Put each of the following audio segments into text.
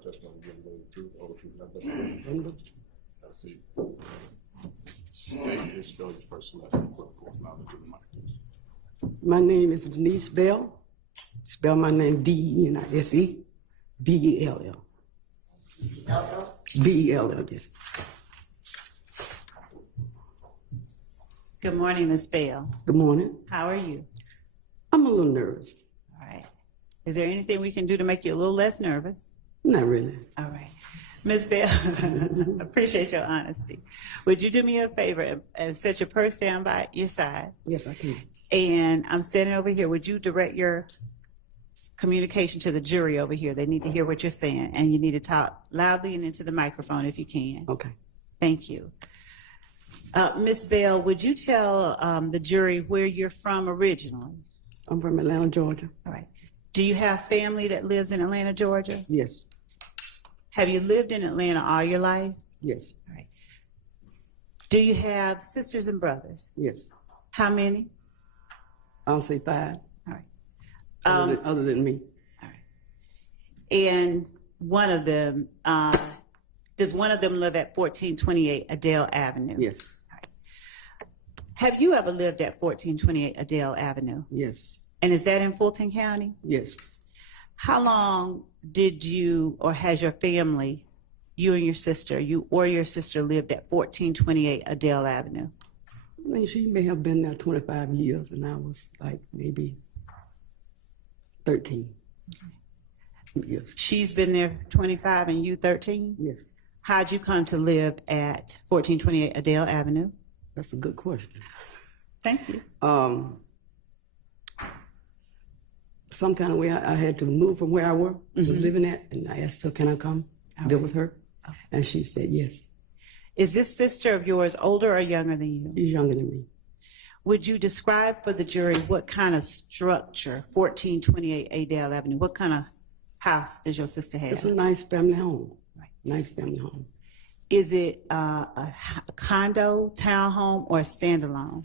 testimony given the truth, all the truth, nothing but the truth. Let's see. State and spell your first and last name for the court. Loud into the mic, please. My name is Denise Bell. Spell my name D-E-N-I-S-E, B-E-L-L. B-E-L-L, yes. Good morning, Ms. Bell. Good morning. How are you? I'm a little nervous. All right. Is there anything we can do to make you a little less nervous? Not really. All right. Ms. Bell, appreciate your honesty. Would you do me a favor and set your purse down by your side? Yes, I can. And I'm standing over here. Would you direct your communication to the jury over here? They need to hear what you're saying, and you need to talk loudly and into the microphone if you can. Okay. Thank you. Ms. Bell, would you tell the jury where you're from originally? I'm from Atlanta, Georgia. All right. Do you have family that lives in Atlanta, Georgia? Yes. Have you lived in Atlanta all your life? Yes. All right. Do you have sisters and brothers? Yes. How many? I'll say 5. All right. Other than me. All right. And one of them, does one of them live at 1428 Adele Avenue? Yes. All right. Have you ever lived at 1428 Adele Avenue? Yes. And is that in Fulton County? Yes. How long did you or has your family, you and your sister, you or your sister lived at 1428 Adele Avenue? I mean, she may have been there 25 years, and I was like maybe 13 years. She's been there 25 and you 13? Yes. How'd you come to live at 1428 Adele Avenue? That's a good question. Thank you. Some kind of way I had to move from where I was living at, and I asked her, can I come live with her? Okay. And she said yes. Is this sister of yours older or younger than you? She's younger than me. Would you describe for the jury what kind of structure, 1428 Adele Avenue, what kind of house does your sister have? It's a nice family home. Right. Nice family home. Is it a condo, townhome, or a standalone?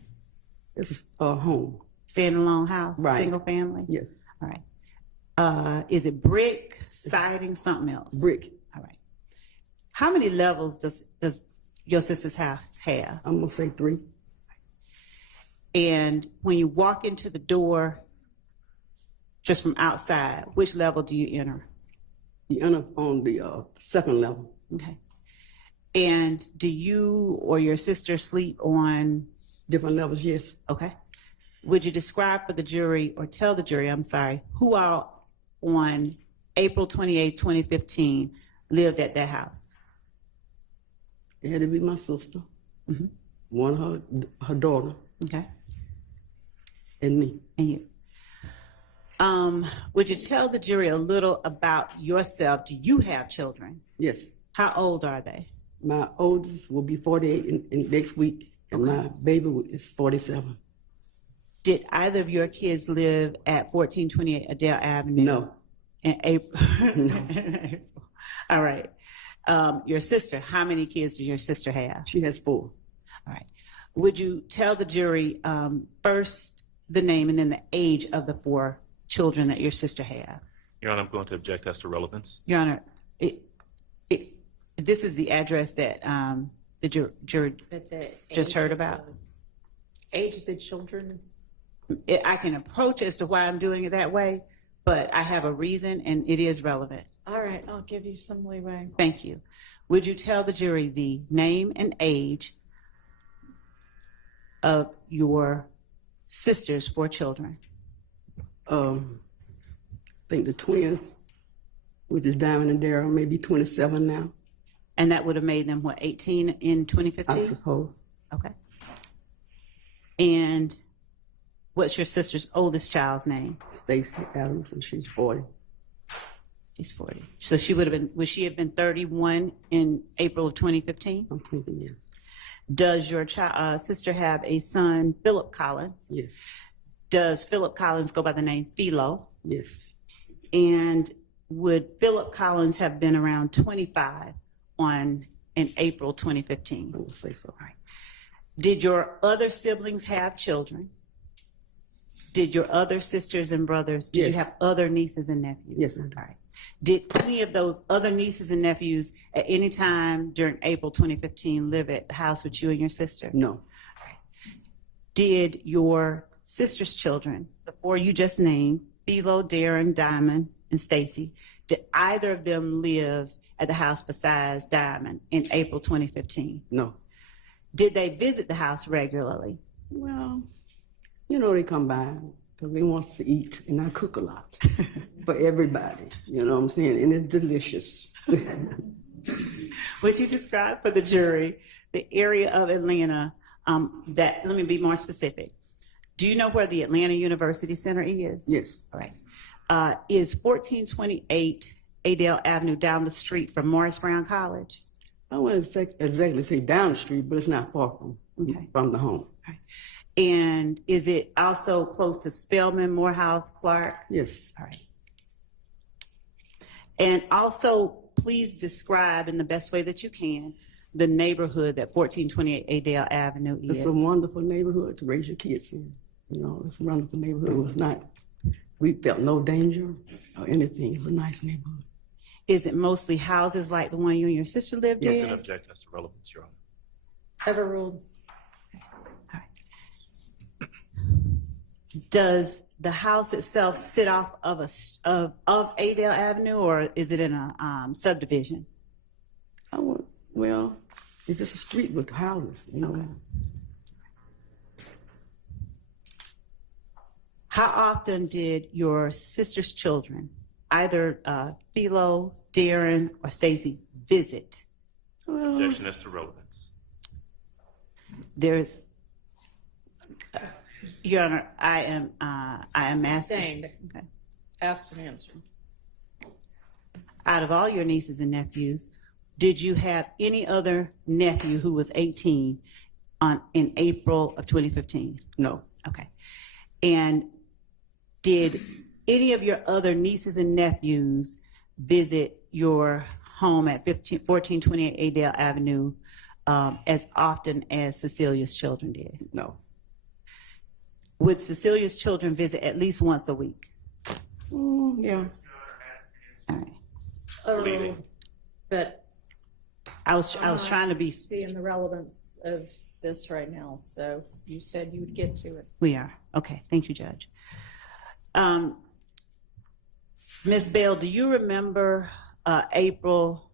It's a home. Standalone house, Right. single family? Yes. All right. Is it brick, siding, something else? Brick. All right. How many levels does your sister's house have? I'm gonna say 3. And when you walk into the door, just from outside, which level do you enter? You enter on the 2nd level. Okay. And do you or your sister sleep on? Different levels, yes. Okay. Would you describe for the jury, or tell the jury, I'm sorry, who all on April 28, 2015 lived at that house? It had to be my sister, one her daughter, Okay. and me. And you. Would you tell the jury a little about yourself? Do you have children? Yes. How old are they? My oldest will be 48 in next week, and my baby is 47. Did either of your kids live at 1428 Adele Avenue? No. In April? No. All right. Your sister, how many kids does your sister have? She has 4. All right. Would you tell the jury first the name and then the age of the 4 children that your sister had? Your Honor, I'm going to object as to relevance. Your Honor, this is the address that the jury just heard about? Age of the children? I can approach as to why I'm doing it that way, but I have a reason and it is relevant. All right, I'll give you some leeway. Thank you. Would you tell the jury the name and age of your sister's 4 children? I think the twins, which is Diamond and Daryl, maybe 27 now, And that would have made them, what, 18 in I 2015? suppose. Okay. And what's your sister's oldest child's name? Stacy Adams, and she's 40. She's 40. So she would have been, would she have been 31 in April of 2015? I'm thinking yes. Does your sister have a son, Philip Collins? Yes. Does Philip Collins go by the name Philo? Yes. And would Philip Collins have been around 25 in April 2015? I will say so. All right. Did your other siblings have children? Did your other sisters and brothers, did you Yes. have other nieces and nephews? Yes, I do. All right. Did any of those other nieces and nephews at any time during April 2015 live at the house with you and your sister? No, Did your sister's children, the four you just named, Philo, Darren, Diamond, and Stacy, did either of them live at the house besides Diamond in April 2015? no. Did they visit the house regularly? Well, you know, they come by because they want to eat, and I cook a lot for everybody. You know what I'm saying? And it's delicious. Would you describe for the jury the area of Atlanta let me be more specific. Do you know where the Atlanta University Center is? Yes, All right. Is 1428 Adele Avenue down the street from Morris Brown College? I wouldn't exactly say down the street, but it's not far from the home. And is it also close to Spelman, Morehouse, Clark? Yes. All right. And also, please describe in the best way that you can the neighborhood that 1428 Adele Avenue is. It's a wonderful neighborhood to raise your kids in. You know, it's a wonderful neighborhood. It was not, we felt no danger or anything. It's a nice neighborhood. Is it mostly houses like the one you and your sister lived You in? can object as to relevance, Your Honor. Overruled. Does the house itself sit off of of Adele Avenue, or is it in a subdivision? Well, it's just a street with houses, you know. Okay. How often did your sister's children, either Philo, Darren, or Stacy, visit? Objection as to relevance. There's, Your Honor, I am asking. Sustained. Okay. Asked and answered. Out of all your nieces and nephews, did you have any other nephew who was 18 in April of 2015? No, Okay. And did any of your other nieces and nephews visit your home at 1428 Adele Avenue as often as Cecilia's children did? no. Would Cecilia's children visit at least once a week? Yeah. All right. Overruled. But I was trying to be. seeing the relevance of this right now, so you said you would get to it. We are. Okay. Thank you, Judge. Ms. Bell, do you remember April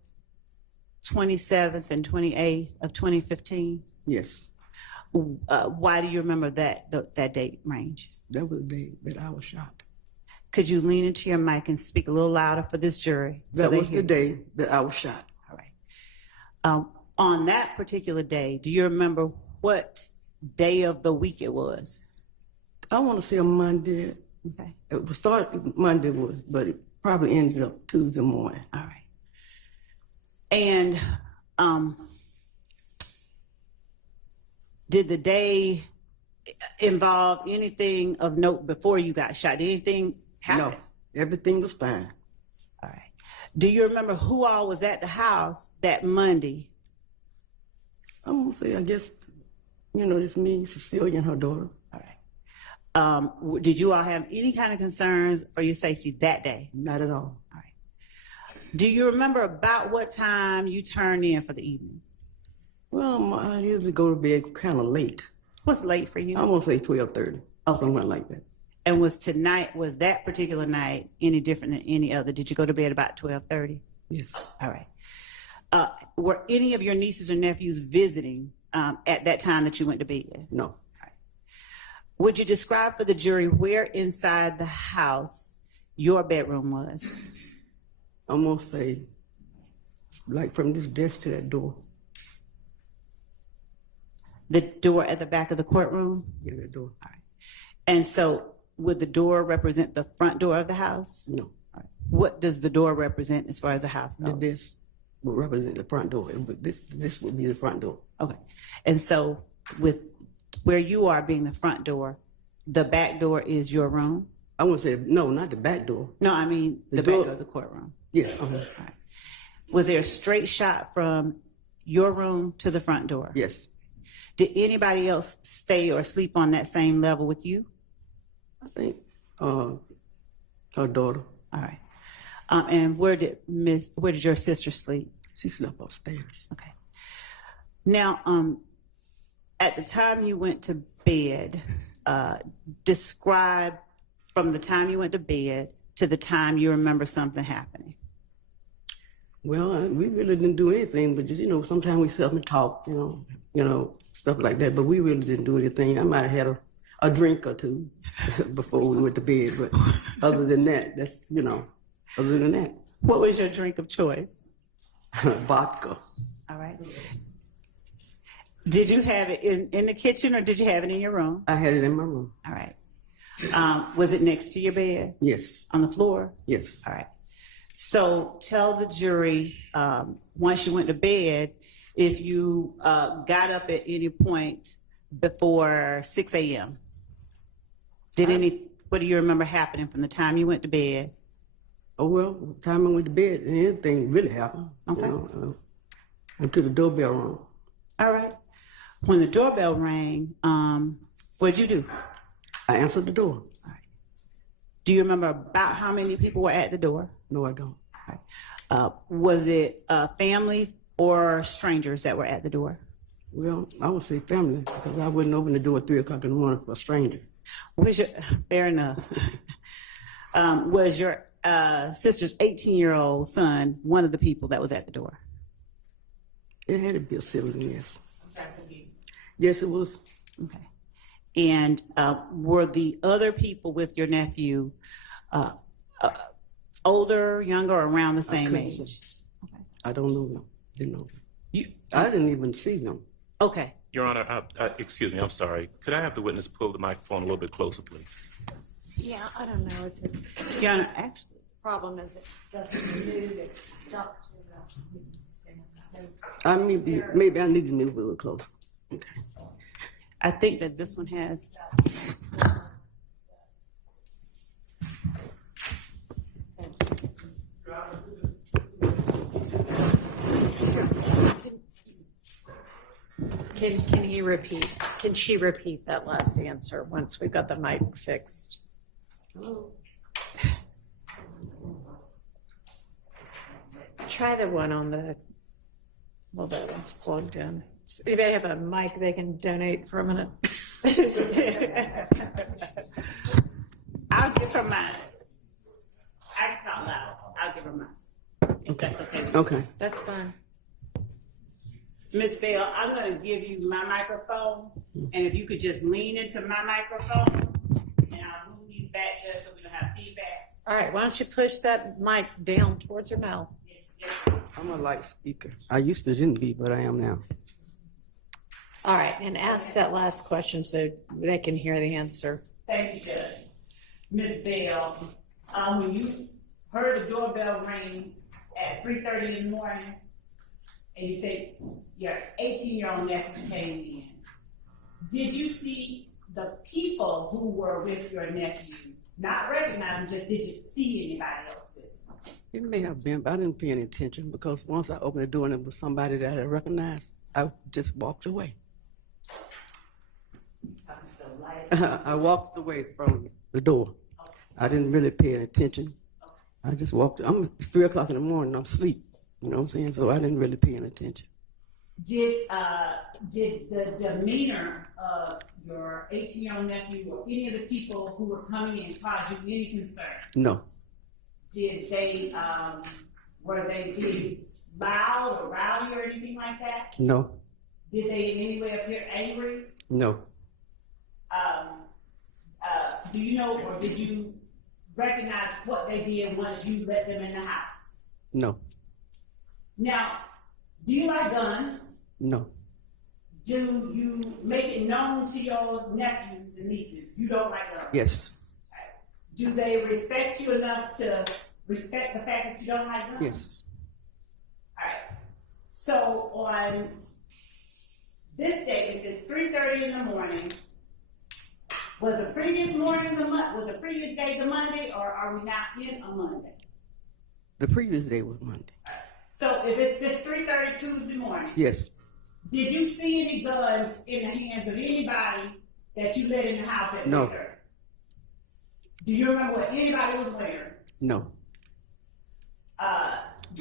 27th and 28th of 2015? Yes. Why do you remember that date range? That was the day that I was shot. Could you lean into your mic and speak a little louder for this jury? That they was hear the you? day that I was shot. All right. On that particular day, do you remember what day of the week it was? I want to say a Monday. Okay. It was started Monday but it probably ended up Tuesday morning. All right. And did the day involve anything of note before you got shot? Did anything happen? No, everything was fine. All right. Do you remember who all was at the house that Monday? I want to say, I guess, you know, it's me, Cecilia, and her daughter. All right. Did you all have any kind of concerns for your safety that day? Not at all. All right. Do you remember about what time you turned in for the evening? Well, I usually go to bed kind of late. What's late for you? I want to say 12:30, Okay. somewhere like that. And was that particular night any different than any other? Did you go to bed about 12:30? Yes. All right. Were any of your nieces or nephews visiting at that time that you went to bed? No. Would you describe for the jury where inside the house your bedroom was? I'm going to say, like from this desk to that door. The door at the back of the courtroom? Yeah, that door. And so would the door represent the front door of the house? No. All right. What does the door represent as far as the house The goes? desk would represent the front door. But this would be the front door. Okay. And so with where you are being the front door, the back door is your room? I want to say, no, not the back door. No, I mean the back door- door of the courtroom. Yes. Was there a straight shot from your room to the front door? Yes. Did anybody else stay or sleep on that same level with you? I think her daughter. All right. And where did your sister sleep? She slept upstairs. Okay. Now, at the time you went to bed, describe from the time you went to bed to the time you remember something happening. Well, we really didn't do anything, but sometimes we sit up and talk, stuff like that. But we really didn't do anything. I might have had a drink or two before we went to bed, but other than that, other than that, What was your drink of choice? vodka. All right. Did you have it in the kitchen or did you have it in your room? I had it in my room. All right. Was it next to your bed? Yes. On the floor? Yes. All right. So tell the jury, once you went to bed, if you got up at any point before 6 a.m. What do you remember happening from the time you went to bed? Oh, well, the time I went to bed, anything really happened. Okay. Until the doorbell rang. All right. When the doorbell rang, what'd you do? I answered the door. All right. Do you remember about how many people were at the door? No, I don't. All right. Was it family or strangers that were at the door? Well, I would say family, because I wouldn't open the door at 3 o'clock in the morning for a stranger. Fair enough. Was your sister's 18-year-old son one of the people that was at the door? It had to be a sibling, yes. Yes, it was. Okay. And were the other people with your nephew older, younger, or around the same couldn't age? say. I don't know them. Didn't know them. You, I didn't even see them. okay. Your Honor, excuse me, I'm sorry. Could I have the witness pull the microphone a little bit closer, please? Yeah, I don't know if the Your Honor, actually, problem is it doesn't move, it's stuck to the stand. I maybe I need to move a little closer. Okay. I think that this one has. Can you repeat? Can she repeat that last answer once we've got the mic fixed? Try the one on the. Well, that one's plugged in. Does anybody have a mic they can donate for a minute? I'll give her mine. I can talk loud. I'll give her mine. If that's okay. Okay. That's fine. Miss Bell, I'm going to give you my microphone, and if you could just lean into my microphone, and I'll move these back just so we don't have feedback. All right, why don't you push that mic down towards your mouth? Yes. I'm a light speaker. I used to didn't be, but I am now. All right, and ask that last question so they can hear the answer. Thank you, Judge. Miss Bell, when you heard the doorbell ring at 3:30 in the morning, and you said your 18-year-old nephew came in, did you see the people who were with your nephew? Not recognize them, just did you see anybody else with them? It may have been, but I didn't pay any attention because once I opened the door and it was somebody that I recognized, I just walked away. I walked away from the door. I didn't really pay any attention. I just walked. It's 3 o'clock in the morning. I'm asleep. You know what I'm saying? So I didn't really pay any attention. Did the demeanor of your 18-year-old nephew or any of the people who were coming in cause you any concern? No. Did they, were they being loud or rowdy or anything like that? No. Did they in any way appear angry? No. Do you know or did you recognize what they did once you let them in the house? No. Now, do you like guns? No. Do you make it known to your nephews and nieces you don't like guns? Yes. Do they respect you enough to respect the fact that you don't like guns? Yes. All right. So on this day, if it's 3:30 in the morning, was the previous day the Monday, or are we not in a Monday? The previous day was Monday. So if it's this 3:30 Tuesday morning, Yes. did you see any guns in the hands of anybody that you let in the house at 3:30? No. Do you remember what anybody was wearing? No.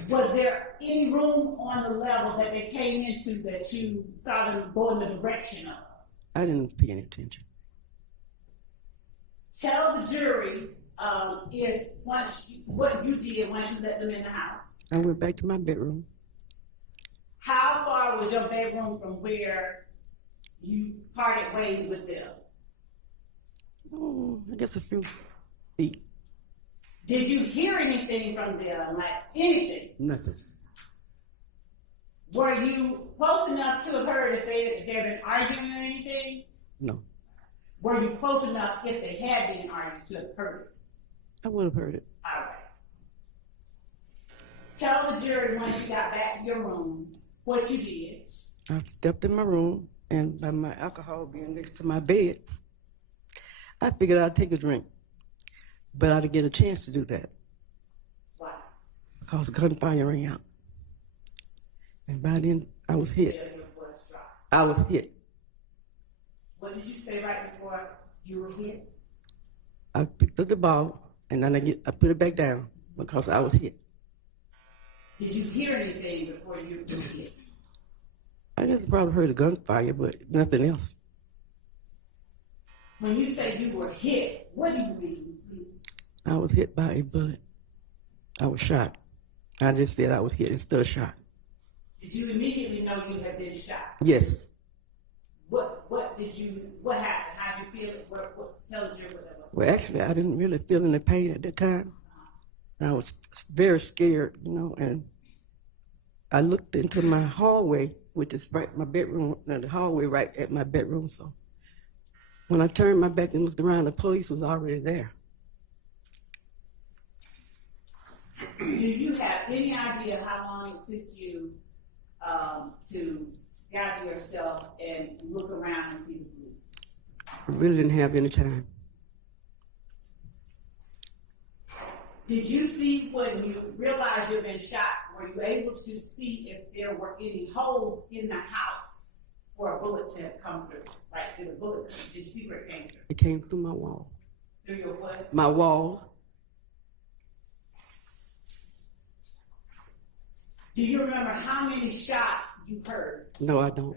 Was there any room on the level that they came into that you saw them go in the direction of? I didn't pay any attention. Tell the jury what you did once you let them in the house. I went back to my bedroom. How far was your bedroom from where you parted ways with them? Oh, I guess a few feet. Did you hear anything from them, like anything? Nothing. Were you close enough to have heard if they've been arguing or anything? No. Were you close enough if they had been arguing to have heard it? I would have heard it. All right. Tell the jury once you got back to your room what you did. I stepped in my room, and by my alcohol being next to my bed, I figured I'd take a drink. But I didn't get a chance to do that Why? because gunfire rang out. And by then, I was hit. Your voice dropped. I was hit. What did you say right before you were hit? I picked up the ball, and then I put it back down because I was hit. Did you hear anything before you were hit? I guess I probably heard a gunfire, but nothing else. When you say you were hit, what do you mean? I was hit by a bullet. I was shot. I just said I was hit instead of shot. Did you immediately know you had been shot? Yes. What happened? How did you feel it? Tell the jury what that was. Well, actually, I didn't really feel any pain at that time. I was very scared, and I looked into my hallway, which is right my bedroom, the hallway right at my bedroom. So when I turned my back and looked around, the police was already there. Do you have any idea how long it took you to gather yourself and look around and see the police? I really didn't have any time. Did you see when you realized you'd been shot, were you able to see if there were any holes in the house for a bullet to have come through? Like, did you see where it came through? It came through my wall. Through your what? My wall. Do you remember how many shots you heard? No, I don't.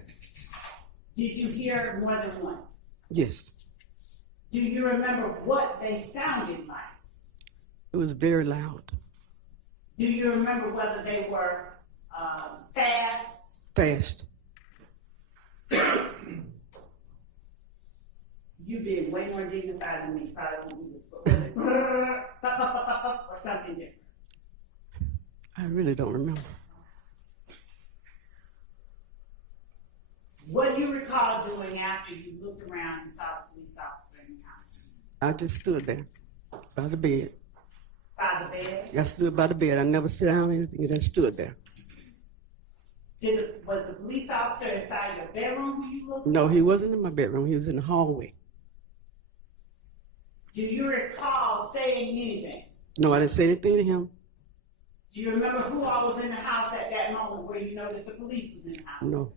Did you hear more than one? Yes. Do you remember what they sounded like? It was very loud. Do you remember whether they were fast? Fast. You being way more dignified than me, probably won't do this, but was it or something different? I really don't remember. What do you recall doing after you looked around and saw the police officer in the house? I just stood there by the bed. By the bed? I stood by the bed. I never sat down or anything. I just stood there. Was the police officer inside your bedroom when you looked? No, he wasn't in my bedroom. He was in the hallway. Do you recall saying anything? No, I didn't say anything to him. Do you remember who all was in the house at that moment where you noticed the police was in the house? No.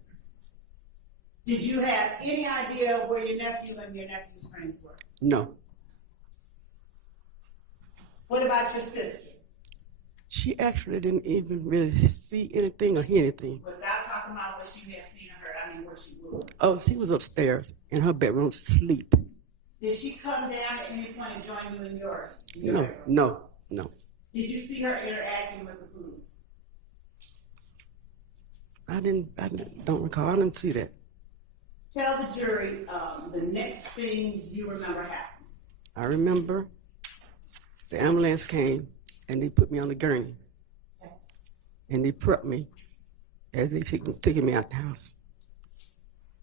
Did you have any idea where your nephew and your nephew's friends were? No. What about your sister? She actually didn't even really see anything or hear anything. Without talking about what you had seen of her, I mean where she was. Oh, she was upstairs in her bedroom asleep. Did she come down at any point and join you in yours? No. Did you see her interacting with the police? I don't recall. I didn't see that. Tell the jury the next things you remember happening. I remember the ambulance came and they put me on the gurney. Okay. And they prepped me as they taking me out the house.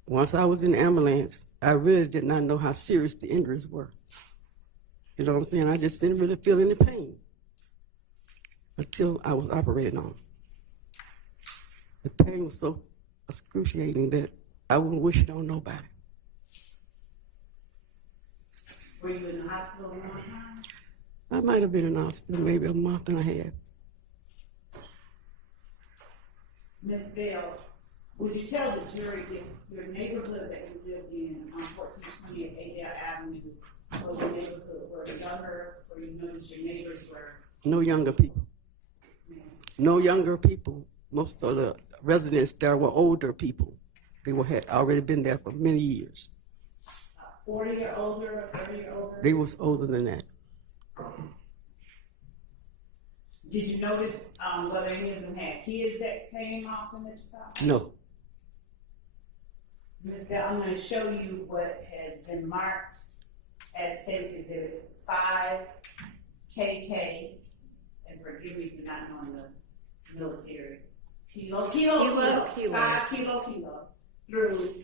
Once I was in the ambulance, I really did not know how serious the injuries were. You know what I'm saying? I just didn't really feel any pain until I was operated on. The pain was so excruciating that I wouldn't wish it on nobody. Were you in the hospital one time? I might have been in the hospital maybe a month and a half. Ms. Bell, would you tell the jury if your neighborhood that you lived in on 1428 Adele Avenue was a neighborhood where younger, or you noticed your neighbors were No younger people. men? No younger people. Most of the residents there were older people. They had already been there for many years. 40 or older, 30 or older? They was older than that. Did you notice whether any of them had kids that came off in the child? No. Ms. Bell, I'm going to show you what has been marked as State's Exhibit 5 KK, and forgive me for not knowing the military. Kilo, 5 kilo, through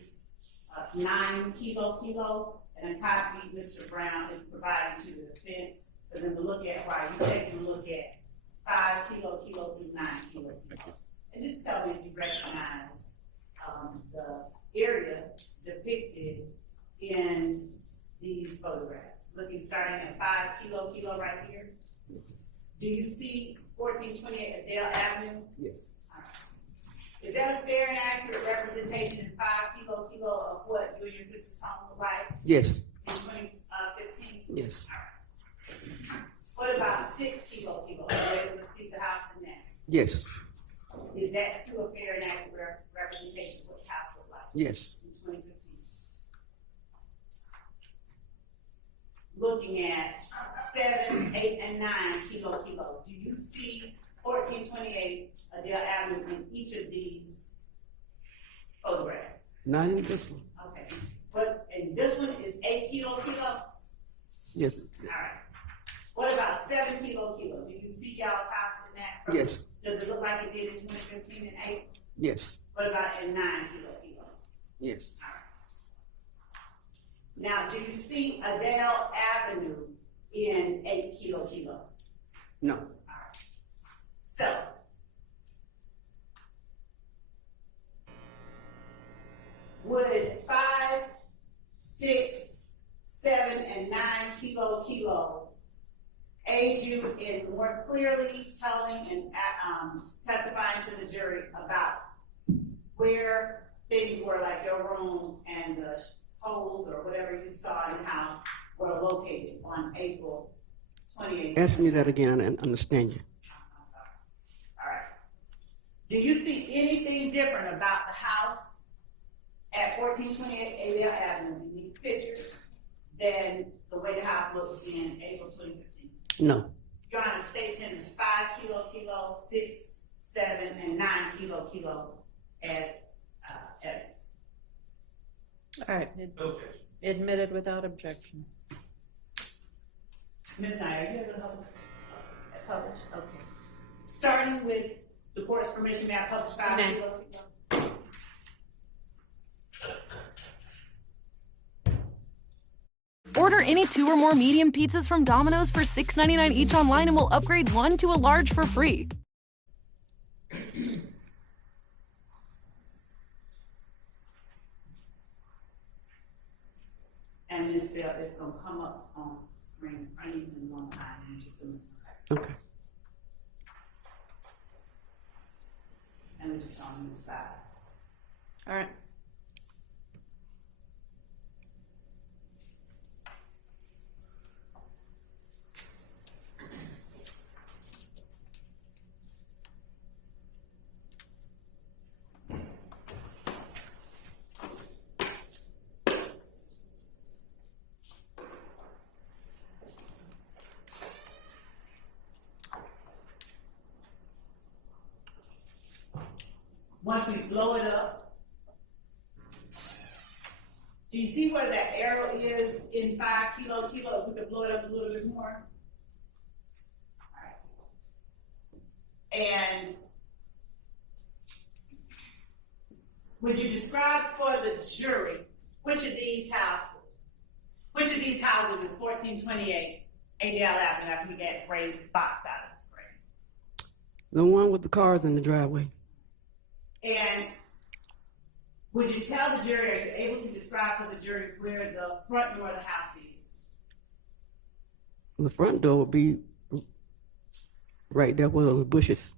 9 kilo, and a copy Mr. Brown is providing to the defense for them to look at while you're taking a look at 5 kilo through 9 kilo. And just tell me if you recognize the area depicted in these photographs. Looking starting at 5 kilo right here. Do you see 1428 Adele Avenue? Yes. Is that a fair and accurate representation, 5 kilo of what you and your sister's home look like Yes. in 2015? Yes. What about 6 kilo? Are you able to see the house in that? Yes. Is that too a fair and accurate representation of what the house looked like Yes. in 2015? Looking at 7, 8, and 9 kilo. Do you see 1428 Adele Avenue in each of these photographs? Not in this one. Okay. And this one is 8 kilo? Yes. All right. What about 7 kilo? Do you see y'all's house in that? Yes. Does it look like it did in 2015 and 8? Yes. What about in 9 kilo? Yes. All right. Now, do you see Adele Avenue in 8 kilo? No. All right. So, would 5, 6, 7, and 9 kilo aid you in more clearly telling and testifying to the jury about where things were, like your room and the holes or whatever you saw in the house, were located on April 28th? Ask me that again and understand you. I'm sorry. All right. Do you see anything different about the house at 1428 Adele Avenue in these pictures than the way the house looked in April 2015? No. Your Honor, state is 5 kilo, 6, 7, and 9 kilo as evidence. All right, admitted without objection. Ms. Nye, are you able to help us publish? Okay. Starting with the court's permission, may I publish 5 Nay. kilo? Order any 2 or more medium pizzas from Domino's for $6.99 each online and we'll upgrade 1 to a large for free. And Ms. Bell, it's going to come up on screen in front of you in one time. Just a minute. Okay. And we just on Ms. 5. All right. Once we blow it up, do you see where that arrow is in 5 kilo? If we could blow it up a little bit more. All right. And would you describe for the jury which of these houses is 1428 Adele Avenue after we get that gray box out of the screen? The one with the cars in the driveway. And would you tell the jury, are you able to describe for the jury where the front door of the house is? The front door would be right there where those bushes.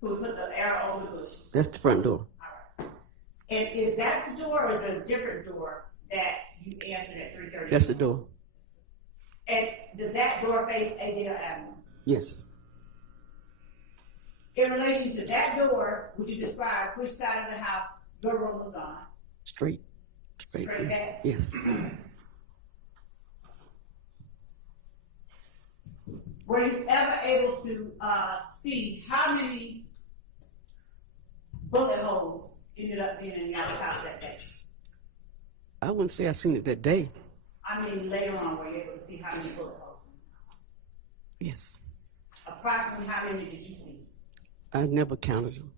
Who would put the arrow over the bush? That's the front door. All right. And is that the door or the different door that you answered at 3:30? That's the door. And does that door face Adele Avenue? Yes. In relation to that door, would you describe which side of the house your room was on? Straight Straight through. back? Yes. Were you ever able to see how many bullet holes ended up being in your house that day? I wouldn't say I seen it that day. I mean, later on, were you able to see how many bullet holes? Yes. Approximately how many did you see? I never counted them.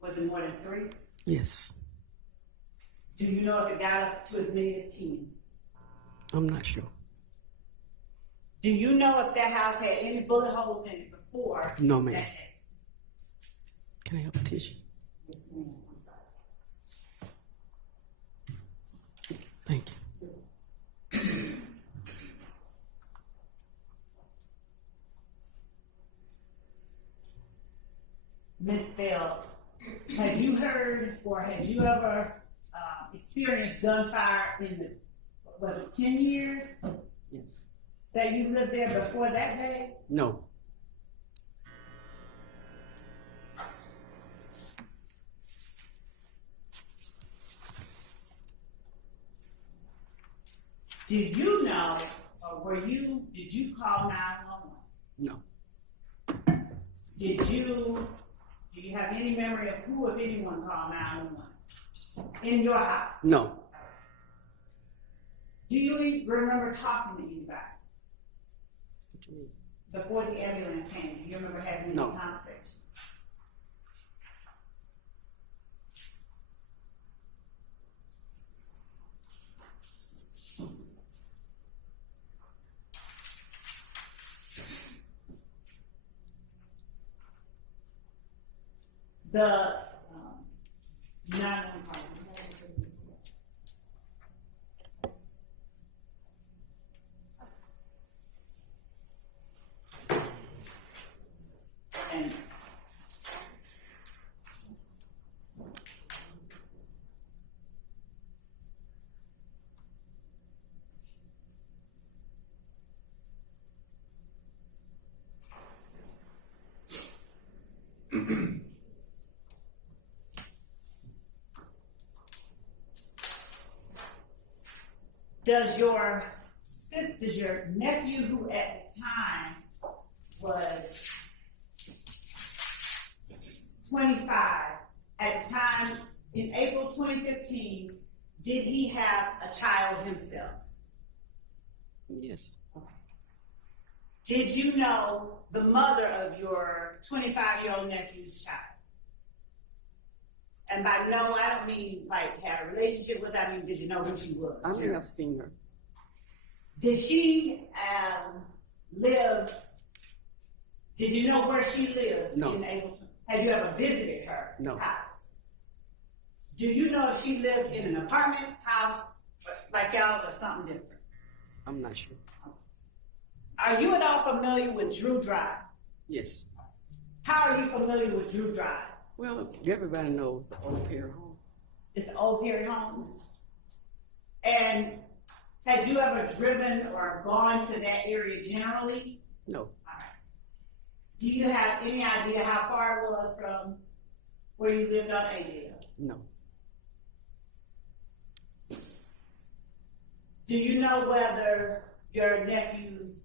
Was it more than 3? Yes. Do you know if it got up to as many as 10? I'm not sure. Do you know if that house had any bullet holes in it before? No, ma'am. that day? Can I have a tissue? Yes, ma'am. I'm sorry. Thank you. Miss Bell, have you heard or had you ever experienced gunfire in the, was it 10 years Yes. that you lived there before that day? No. Did you know, or did you call 911? No. Do you have any memory of who, if anyone, called 911 in your house? No. Do you remember talking to anybody What you mean? before the ambulance came? Do you remember having any No. conversation? The 911 call. And does your nephew, who at the time was 25, at the time in April 2015, did he have a child himself? Yes. Did you know the mother of your 25-year-old nephew's child? And by no, I don't mean like had a relationship with her, I mean, did you know who she was? I may have seen her. Did she live, did you know where she lived? No. In April? Have you ever visited her No. house? Do you know if she lived in an apartment house like y'all's or something different? I'm not sure. Are you at all familiar with Drew Drive? Yes. How are you familiar with Drew Drive? Well, everybody knows the old Perry home. It's the old Perry home. And had you ever driven or gone to that area generally? No. All right. Do you have any idea how far it was from where you lived on Adel? No. Do you know whether your nephew's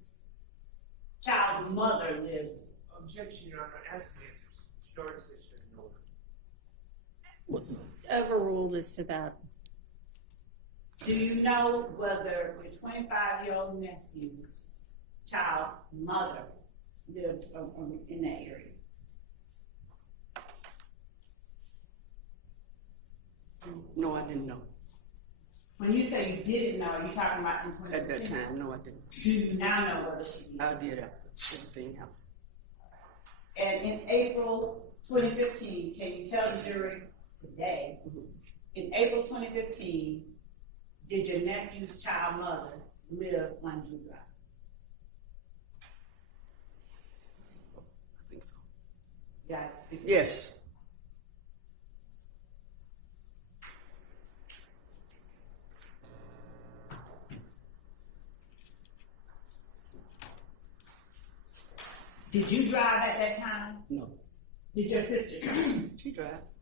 child's mother lived? Objection, Your Honor. Ask the answers. She already said she didn't know her. Overruled as to that. Do you know whether your 25-year-old nephew's child's mother lived in that area? No, I didn't know. When you say you didn't know, are you talking about in 2015? At that time, no, I didn't. Do you now know whether she did? I did after everything happened. And in April 2015, can you tell the jury today, in April 2015, did your nephew's child mother live on Drew Drive? I think so. Yeah, speak. Yes. Did you drive at that time? No. Did your sister drive? She drives.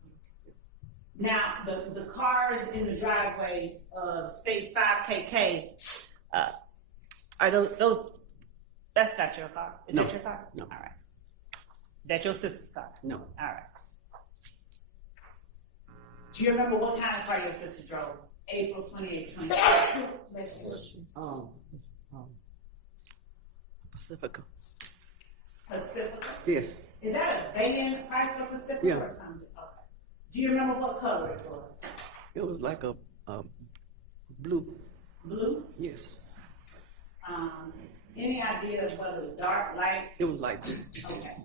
Now, the cars in the driveway of States 5KK, are those, that's not your car? Is No. that your car? No. All right. Is that your sister's car? No. All right. Do you remember what kind of car your sister drove? April 28th, 2020. Pacifica. Pacifica? Yes. Is that a van price for Pacifica Yeah. or something? Okay. Do you remember what color it was? It was like a blue. Blue? Yes. Any idea of whether it was dark, light? It was like blue. Okay.